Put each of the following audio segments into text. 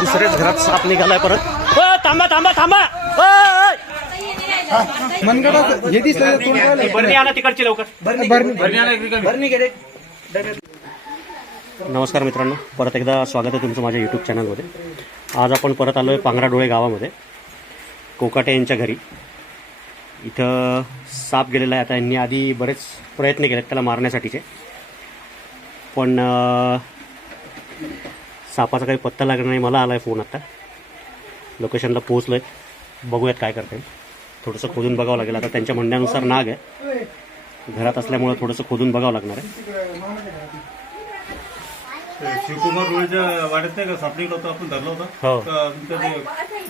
दुसऱ्याच घरात साप निघालाय परत. ओ, थांबा थांबा थांबा. हे दिसलं आणा तिकडची लवकर. नमस्कार मित्रांनो परत एकदा स्वागत आहे तुमचं माझ्या यूट्यूब चॅनलमध्ये आज आपण परत आलो आहे पांगराडोळे गावामध्ये कोकाटे यांच्या घरी. इथं साप गेलेला आहे. आता यांनी आधी बरेच प्रयत्न केलेत त्याला मारण्यासाठीचे. पण सापाचा काही पत्ता लागणार नाही मला आला आहे फोन आता. लोकेशनला पोहोचलो आहे बघूयात काय करता येईल थोडंसं खोदून बघावं लागेल. आता त्यांच्या म्हणण्यानुसार नाग आहे. घरात असल्यामुळं थोडंसं खोदून बघावं लागणार आहे. शिवकुमार रोळच्या वाड्यात नाही का? सापडीला होता आपण धरला होता. हो. तर तुमचा ते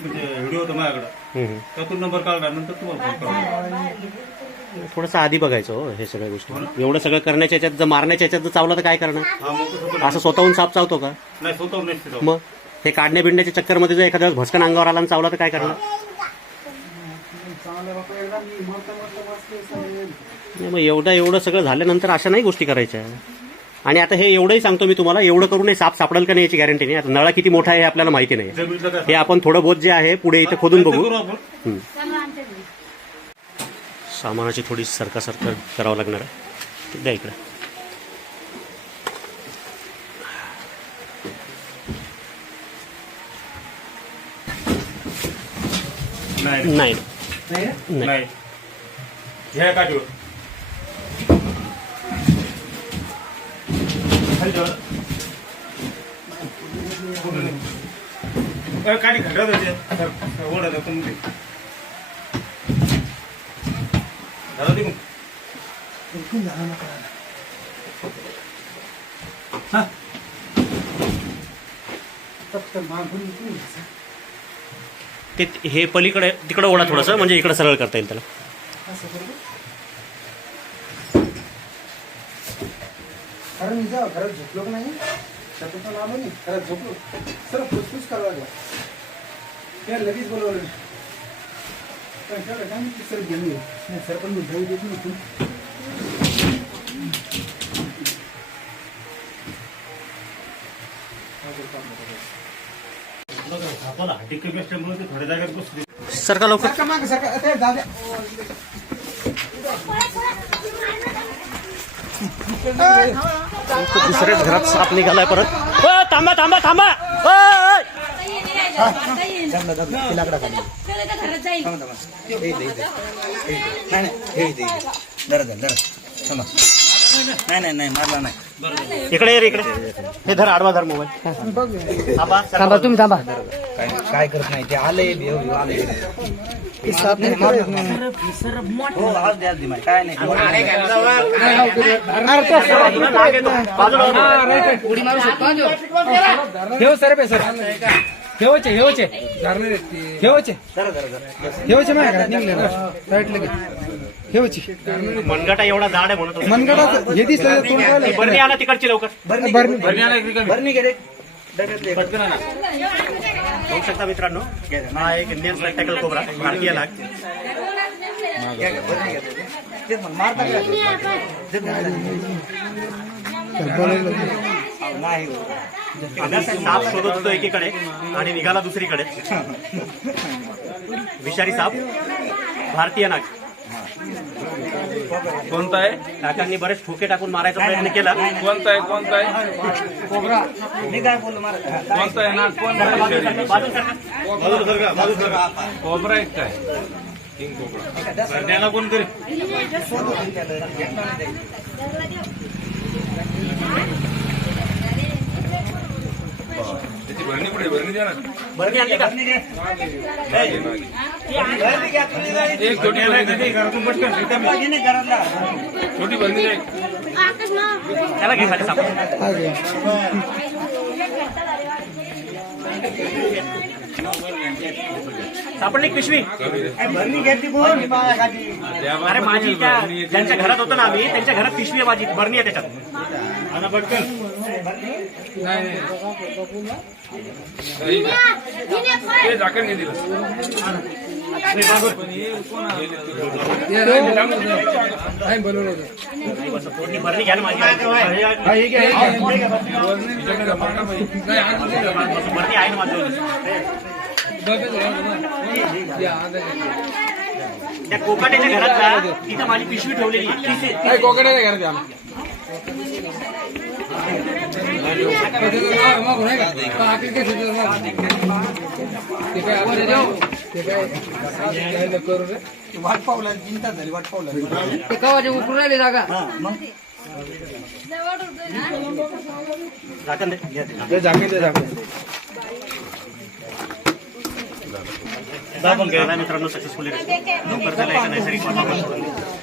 म्हणजे व्हिडिओ होता माझ्याकडे. हम्म, हम्म. त्यातून नंबर काढला नंतर तुम्हाला फोन करा. थोडंसं आधी बघायचं हो हे सगळ्या गोष्टी. एवढं सगळं करण्याच्या याच्यात जर मारण्याच्या याच्यात जर चावलं तर काय करणार? हा मग असं स्वतःहून साप चावतो का? नाही. मग हे काढण्या बिंडण्याच्या चक्करमध्ये जर एखाद्या वेळेस भस्कन अंगावर आला आणि चावला तर काय करणार? नाही, मग एवढं एवढं सगळं झाल्यानंतर अशा नाही गोष्टी करायच्या. आणि आता हे एवढंही सांगतो मी तुम्हाला एवढं करूनही साप सापडेल का नाही याची गॅरंटी नाही. आता नळा किती मोठा आहे हे आपल्याला माहिती नाही. काय हे आपण थोडं बहुत जे आहे पुढे इथं खोदून बघू. करू आपण. सामानाची थोडी सरका सरका करावं लागणार आहे. ते द्या इकडे. नाही. नाही. घ्या काठीवर खाली ठेवा. पूर्ण नाही. अ, ते. हे पलीकडे तिकडे ओढा थोडंसं? म्हणजे इकडे सरळ करता येईल त्याला. कारण मी जेव्हा घरात झोपलो का नाही? शब्दाचा नाव नाही. घरात झोपलो. सर फुसफुस करावं लागला. त्या लगेच बोलवलं. लवकर सरका द्या दुसऱ्याच घरात साप निघालाय परत. थांबा थांबा थांबा. ओ. नाही हे थांबा नाही नाही नाही मारला नाही इकडे ये रे, इकडे. हे धर आडवा धर मोबाईल. थांबा थांबा तुम्ही थांबा. काय काय करत नाही ते आले भेव आले. हो. काय नाही ठेव सर बे सर. ठेवायचे ठेवायचे. ठेवायचे. जरा जरा जरा ठेवायचे माझ्या घरात निघले राईट लगे ठेवायची. मनगटा एवढा जाड आहे म्हणत होते. मनगडाचं हे दिसलं तोंड पाहिलं? बरणी आणा तिकडची लवकर. भरणी गेले बघू शकता मित्रांनो हा एक इंडियन स्पेक्टॅकल कोबरा भारतीय मग मारता का? ते नाही हो. साप शोधत होतो एकीकडे आणि निघाला दुसरीकडे. विषारी साप भारतीय नाग. कोणता आहे? काकांनी बरेच ठोके टाकून मारायचा प्रयत्न केला. कोणता आहे कोणता आहे? मी काय बोललो मारा? कोणता आहे नाग? सरका कोबरा आहे काय? King cobra. कोण तरी त्याची भरणी कुठे भरणी द्या ना. बरणी आणली का? एक छोटी भरणी द्या. घरातून पटकन रिकामी. छोटी भरणी द्या. एक. त्याला घे खाली साप सापडली पिशवी? भरणी. अरे माझी त्या ज्यांच्या घरात होतं ना आम्ही त्यांच्या घरात पिशवी आहे माझी. बरणी आहे त्याच्यात. नाही झाकण नाही. दिलं त्या कोकाट्याच्या घरात तिथं माझी पिशवी ठेवलेली आहे. वाट पावला चिंता झाली वाट पावला. उकरून राहिले जागा. मित्रांनो सक्सेसफुली लवकर झाला एका नैसर्गिक वातावरण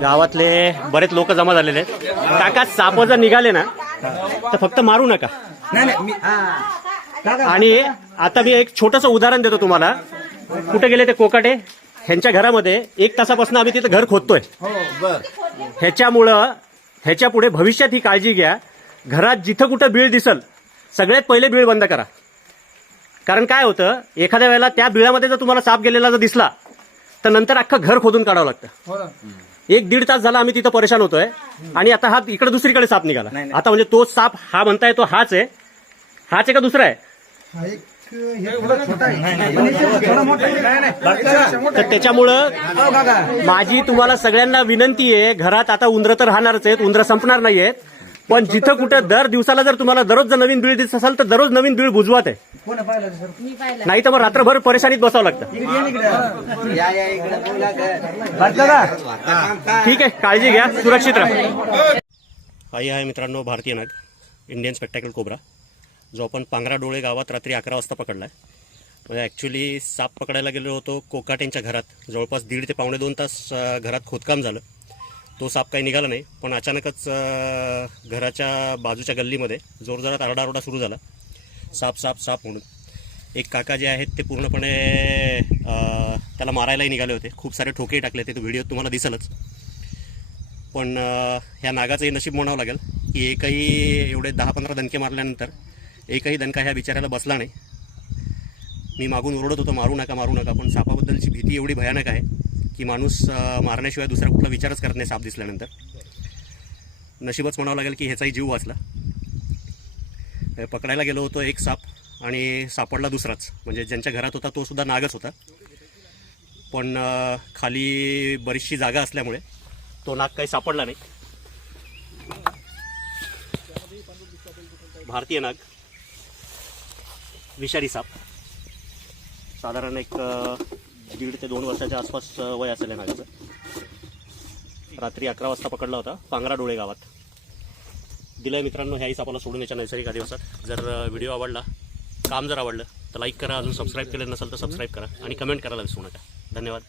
गावातले बरेच लोक जमा झालेले आहेत. काका साप जर निघाले ना तर फक्त मारू नका. नाही नाही मी आणि आता मी एक छोटस उदाहरण देतो तुम्हाला. कुठे गेले ते कोकाटे? ह्यांच्या घरामध्ये एक तासापासून आम्ही तिथं घर खोदतोय. हो ह्याच्यामुळं ह्याच्या पुढे भविष्यात ही काळजी घ्या. घरात जिथं कुठं बिळ दिसल सगळ्यात पहिले बिळ बंद करा. कारण काय होतं एखाद्या वेळेला त्या बिळामध्ये जर तुम्हाला साप गेलेला जर दिसला तर नंतर अख्खं घर खोदून काढावं लागतं. हो ना. एक दीड तास झाला आम्ही तिथं परेशान होतोय. आणि आता हा इकडे दुसरीकडे साप निघाला. आता म्हणजे तो साप हा म्हणताय तो हाच आहे. हाच आहे का दुसरा आहे? हा एक हे थोडा छोटा आहे. पण याच्यावर थोडा मोठा आहे. नाही नाही तर त्याच्यामुळं माझी तुम्हाला सगळ्यांना विनंती आहे घरात आता उंदरं तर राहणारच आहेत उंदरं संपणार नाहीयेत. पण जिथं कुठं दर दिवसाला जर तुम्हाला दररोज जर नवीन बिळ दिसत असेल तर दररोज नवीन बिळ बुजवात आहे. कोण पाहिलं सर? नाही तर मग रात्रभर परेशानीत बसावं लागतं. इकडे ये ना इकडे. या या इकडे बोला काय वाटलं का? ठीक आहे काळजी घ्या सुरक्षित राहा. आई आहे मित्रांनो भारतीय नाग इंडियन स्पेक्टॅकल कोबरा जो आपण पांगरा डोळे गावात रात्री अकरा वाजता पकडला आहे म्हणजे ॲक्च्युली साप पकडायला गेलो होतो कोकाटेंच्या घरात. जवळपास दीड ते पावणे दोन तास अं, घरात खोदकाम झालं. तो साप काही निघाला नाही पण अचानकच घराच्या बाजूच्या गल्लीमध्ये जोरजोरात आरडाओरडा सुरू झाला. साप साप साप म्हणून. एक काका जे आहेत ते पूर्णपणे त्याला मारायलाही निघाले होते. खूप सारे ठोके टाकले ते व्हिडिओ तुम्हाला दिसलच. पण ह्या नागाचंही नशीब म्हणावं लागेल की एकही एवढे दहा पंधरा दणके मारल्यानंतर एकही दणका ह्या बिचाऱ्याला बसला नाही. मी मागून ओरडत होतो मारू नका मारू नका पण सापाबद्दलची भीती एवढी भयानक आहे. की माणूस मारण्याशिवाय दुसरा कुठला विचारच करत नाही साप दिसल्यानंतर. नशीबच म्हणावं लागेल की ह्याचाही जीव वाचला. पकडायला गेलो होतो एक साप आणि सापडला दुसराच. म्हणजे ज्यांच्या घरात होता तो सुद्धा नागच होता. पण खाली बरीचशी जागा असल्यामुळे तो नाग काही सापडला नाही. भारतीय नाग. विषारी साप. साधारण एक दीड ते दोन वर्षाच्या आसपास वय असेल या नागाचं. रात्री अकरा वाजता पकडला होता पांगरा डोळे गावात. दिलंय मित्रांनो ह्याही सापाला सोडून याच्या नैसर्गिक दिवसात जर व्हिडिओ आवडला काम जर आवडलं तर लाईक करा. अजून सबस्क्राईब केलं नसेल तर सबस्क्राईब करा आणि कमेंट करायला विसरू नका. धन्यवाद.